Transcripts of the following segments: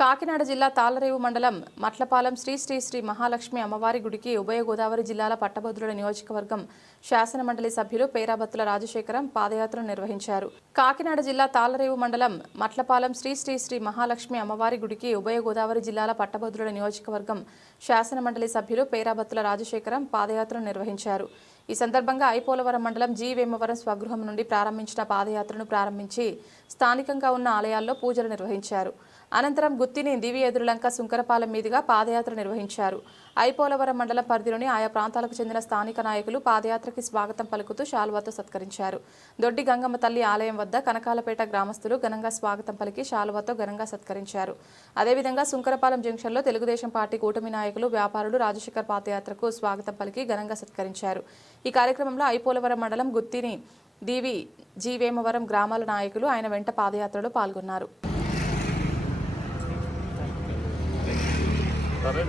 కాకినాడ జిల్లా తాళ్ళరేవు మండలం మట్లపాలెం శ్రీ శ్రీ శ్రీ మహాలక్ష్మి అమ్మవారి గుడికి ఉభయ గోదావరి జిల్లాల పట్టభద్రుల నియోజకవర్గం శాసన మండలి సభ్యులు పేరాబత్తుల రాజశేఖరం పాదయాత్రను నిర్వహించారు. కాకినాడ జిల్లా తాళ్ళరేవు మండలం మట్లపాలెం శ్రీ శ్రీ శ్రీ మహాలక్ష్మి అమ్మవారి గుడికి ఉభయ గోదావరి జిల్లాల పట్టభద్రుల నియోజకవర్గం శాసన మండలి సభ్యులు పేరాబత్తుల రాజశేఖరం పాదయాత్రను నిర్వహించారు. ఈ సందర్భంగా ఐపోలవరం మండలం జీ వేమవరం స్వగృహం నుండి ప్రారంభించిన పాదయాత్రను ప్రారంభించి స్థానికంగా ఉన్న ఆలయాల్లో పూజలు నిర్వహించారు. అనంతరం గుత్తిని దివి ఎదురులంక సుంకరపాలెం మీదుగా పాదయాత్ర నిర్వహించారు. ఐపోలవరం మండలం పరిధిలోని ఆయా ప్రాంతాలకు చెందిన స్థానిక నాయకులు పాదయాత్రకి స్వాగతం పలుకుతూ శాలువాతో సత్కరించారు. దొడ్డి గంగమ్మ తల్లి ఆలయం వద్ద కనకాలపేట గ్రామస్తులు ఘనంగా స్వాగతం పలికి శాలువాతో ఘనంగా సత్కరించారు. అదేవిధంగా సుంకరపాలెం జంక్షన్లో తెలుగుదేశం పార్టీ కూటమి నాయకులు వ్యాపారులు రాజశేఖర్ పాదయాత్రకు స్వాగతం పలికి ఘనంగా సత్కరించారు. ఈ కార్యక్రమంలో ఐపోలవరం మండలం గుత్తిని దీవి జీవేమవరం గ్రామాల నాయకులు ఆయన వెంట పాదయాత్రలో పాల్గొన్నారు. তাদের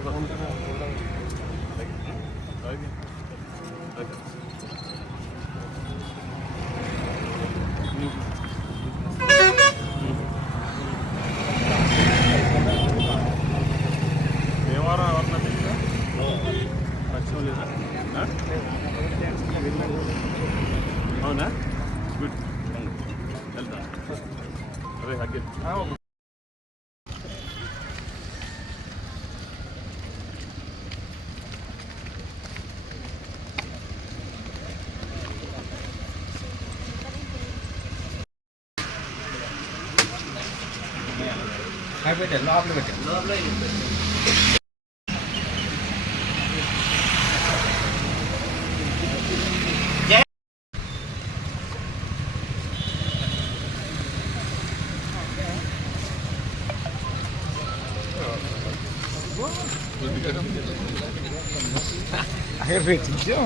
పెట్టారు లోపల పెట్టారు అక్కడ పెట్టించాం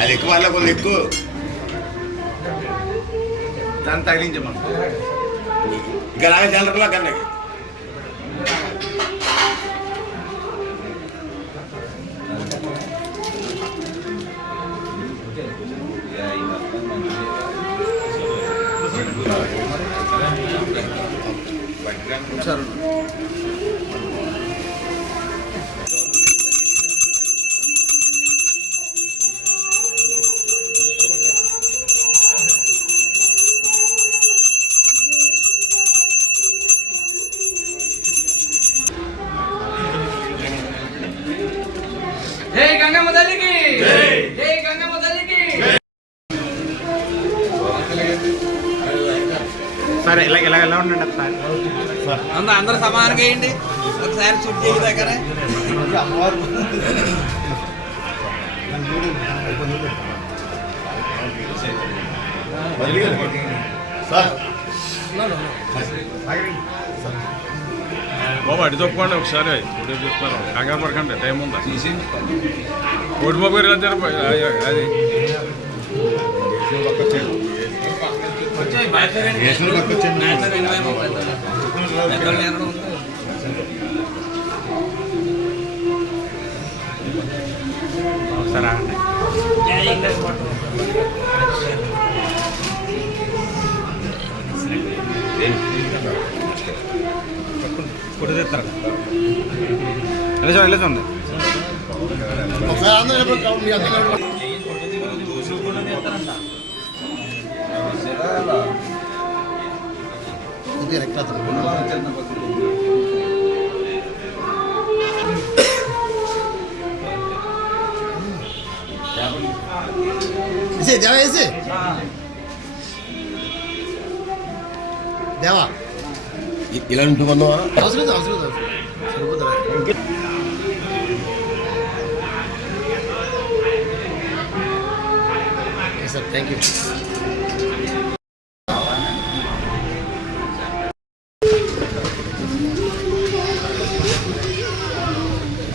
అది ఎక్కువ వాళ్ళ కొద్దిగా ఎక్కువ దాన్ని తగిలించమను ఇక లాగా చల్లరలా కన్నకి జై సార్ అందరూ అందరూ సమానంగా వేయండి ఒకసారి చుట్టూ చేయి దగ్గర. బాబు అడి తప్పుకోండి ఒకసారి. చెప్తున్నారు కంగారు పడకండి టైం ఉందా? కోటి బాబు ఇలా జరప- అది. ఒకసారి ఆగండి. ఫోటో తీస్తారు ఇలా చూడండి ఇలా చూడండి ఇసే దేవా వేసి దేవా ఇలా ఉంటున్నావా అవసరం లేదు, అవసరం లేదు, అవసరం లేదు. సరిపోతుందా? ఓకే సార్ థ్యాంక్ యూ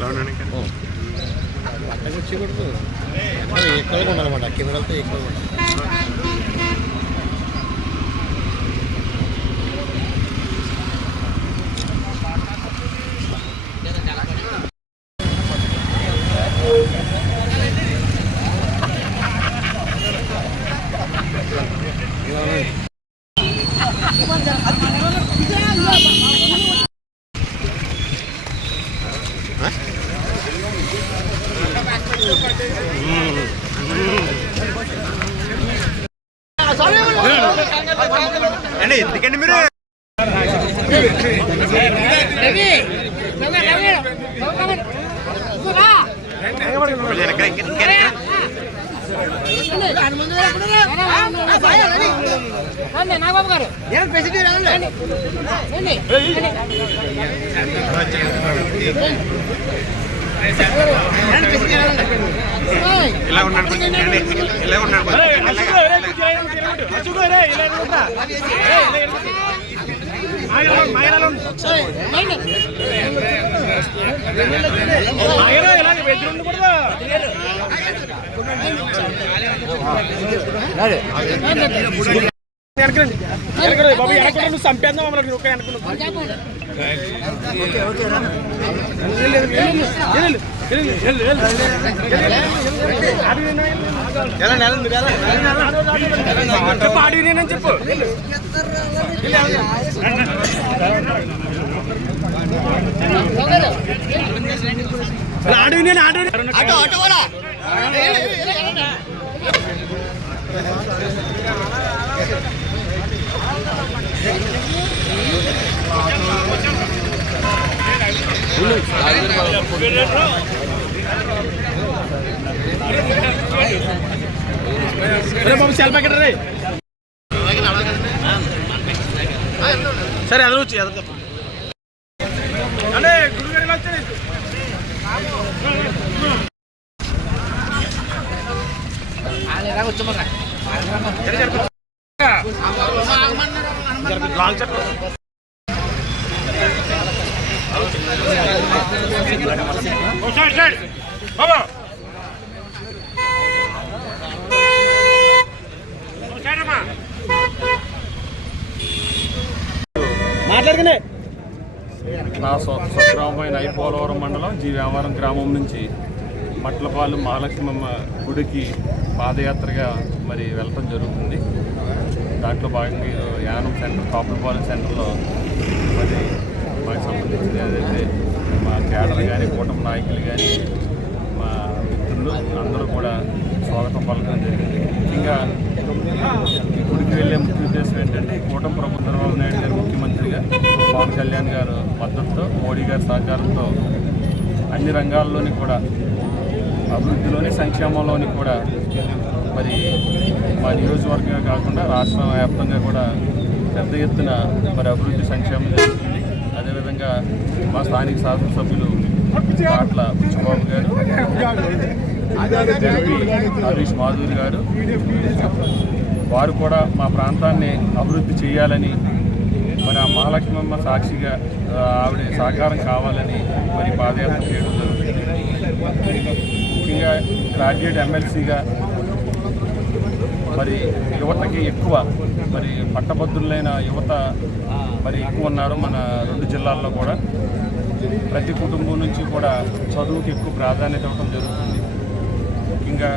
ఉండండి ఇంకా. కింద వెళ్తే మనం ఎక్కువగా ఉండాలన్నమాట కెమెరాలతో ఎక్కువగా ఉండాలి నాగబాబు గారు ఇలా ఉన్నాడు ఇలా ఉన్నాడు అదే కొంచెం వెనక్కి, ఇంకా, ఇంకా, ఇంకా. నాగబాబు గారు రండి. రండి. ఇలా ఉన్నాడు కొంచెం అండి. ఇలా ఉన్నాడు కొంచెం. ఇలాగా. సరే అది వచ్చి అది అంటే గురుగారు లాంగ్ చెట్లు నా స్వ స్వగ్రామమైన ఐపోలవరం మండలం జీ వ్యాపారం గ్రామం నుంచి మట్లపాలెం మహాలక్ష్మమ్మ గుడికి పాదయాత్రగా మరి వెళ్ళటం జరుగుతుంది. దాంట్లో భాగంగా యానం సెంటర్ కాపులపాలెం సెంటర్లో మరి మాకు సంబంధించిన ఏదైతే మా కేడర్ కానీ కూటమి నాయకులు కానీ మా మిత్రులు అందరూ కూడా స్వాగతం పలకడం జరిగింది. ముఖ్యంగా గుడికి వెళ్ళే ముఖ్య ఉద్దేశం ఏంటంటే ఈ కూటమి ప్రభుత్వం చంద్రబాబు నాయుడు గారు ముఖ్యమంత్రిగా పవన్ కళ్యాణ్ గారు మద్దతుతో మోడీ గారి సహకారంతో అన్ని రంగాల్లోని కూడా అభివృద్ధిలోని సంక్షేమంలోని కూడా మరి మా నియోజకవర్గమే కాకుండా రాష్ట్ర వ్యాప్తంగా కూడా పెద్ద ఎత్తున మరి అభివృద్ధి సంక్షేమం జరుగుతుంది. అదేవిధంగా మా స్థానిక శాసనసభ్యులు పాట్ల బుచ్చిబాబు గారు హరీష్ మాధురి గారు వారు కూడా మా ప్రాంతాన్ని అభివృద్ధి చేయాలని మరి ఆ మహాలక్ష్మమ్మ సాక్షిగా ఆవిడ సహకారం కావాలని మరి పాదయాత్ర చేయడం జరుగుతుంది. ముఖ్యంగా గ్రాడ్యుయేట్ ఎమ్మెల్సీగా మరి యువతకి ఎక్కువ మరి పట్టభద్రులైన యువత మరి ఎక్కువ ఉన్నారు మన రెండు జిల్లాల్లో కూడా. ప్రతి కుటుంబం నుంచి కూడా చదువుకి ఎక్కువ ప్రాధాన్యత ఇవ్వడం జరుగుతుంది. ముఖ్యంగా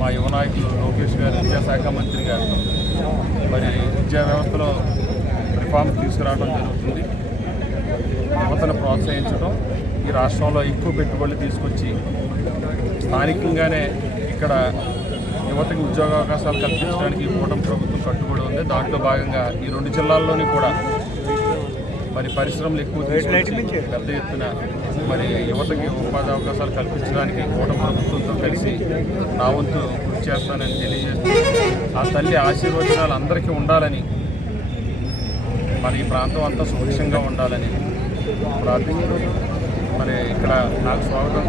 మా యువ నాయకులు లోకేష్ గారు విద్యాశాఖ మంత్రిగా మరి విద్యా వ్యవస్థలో రిఫార్మ్స్ తీసుకురావడం జరుగుతుంది. యువతను ప్రోత్సహించడం ఈ రాష్ట్రంలో ఎక్కువ పెట్టుబడులు తీసుకొచ్చి స్థానికంగానే ఇక్కడ యువతకి ఉద్యోగ అవకాశాలు కల్పించడానికి ఇవ్వడం కూటమి ప్రభుత్వం కట్టుబడి ఉంది. దాంట్లో భాగంగా ఈ రెండు జిల్లాల్లోని కూడా మరి పరిశ్రమలు ఎక్కువ పెద్ద ఎత్తున మరి యువతకి ఉపాధి అవకాశాలు కల్పించడానికి కూటమి ప్రభుత్వంతో కలిసి నా వంతు కృషి చేస్తానని తెలియజేస్తూ ఆ తల్లి ఆశీర్వచనాలు అందరికీ ఉండాలని మరి ఈ ప్రాంతం అంతా సుభిక్షంగా ఉండాలని ప్రార్థిస్తూ మరి ఇక్కడ నాకు స్వాగతం